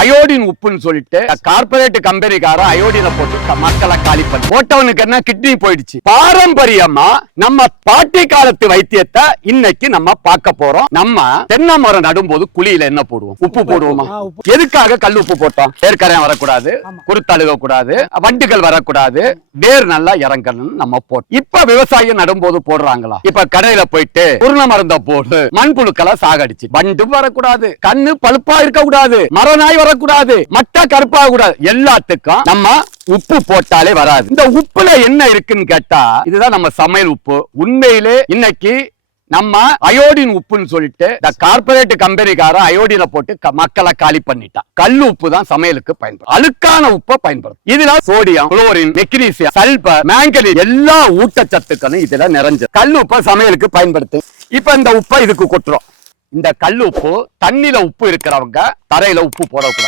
Iodine உப்புன்னு சொல்லிட்டு corporate கம்பெனிக்கார அயோடினை போட்டு மக்களை காலி பண்ணி போட்டவனுக்கு என்ன கிட்னி போயிடுச்சு. பாரம்பரியமா நம்ம பாட்டி காலத்து வைத்தியத்தை இன்னைக்கு நம்ம பார்க்க போறோம். நம்ம தென்னை மரம் நடும்போது குழியில என்ன போடுவோம்? உப்பு போடுவோமா. எதுக்காக கல் உப்பு போட்டோம்? ஏற்கரையம் வரக்கூடாது. குருத்தழுக கூடாது வண்டுகள் வரக்கூடாது வேர் நல்லா இறங்கணும்னு நம்ம போட்டோம் இப்ப விவசாயம் நடும்போது போடுறாங்களா? இப்ப கடையில போயிட்டு உருண மருந்த போடு மண்புழுக்களை சாகடிச்சு. வண்டு வரக்கூடாது கண்ணு பழுப்பா இருக்க கூடாது மரநாய் வரக்கூடாது. மட்டா கருப்பாக கூடாது எல்லாத்துக்கும் நம்ம உப்பு போட்டாலே வராது. இந்த உப்புல என்ன இருக்குன்னு கேட்டா இதுதான் நம்ம சமையல் உப்பு. உண்மையிலே இன்னைக்கு நம்ம அயோடின் உப்புன்னு சொல்லிட்டு இந்த கார்பரேட் கம்பெனிக்காரன் அயோடினை போட்டு மக்களை காலி பண்ணிட்டான். கல் உப்பு தான் சமையலுக்கு பயன்படும். அழுக்கான உப்பை பயன்படும். இதுல sodium chlorine magnesium sulphur manganese எல்லா ஊட்டச்சத்துக்களும் இதுல நிறைஞ்சு கல் உப்பை சமையலுக்கு பயன்படுத்து. இப்ப இந்த உப்பை இதுக்கு கொட்டுறோம். இந்த கல் உப்பு தண்ணியில உப்பு இருக்கிறவங்க தரையில உப்பு போடக்கூடாது.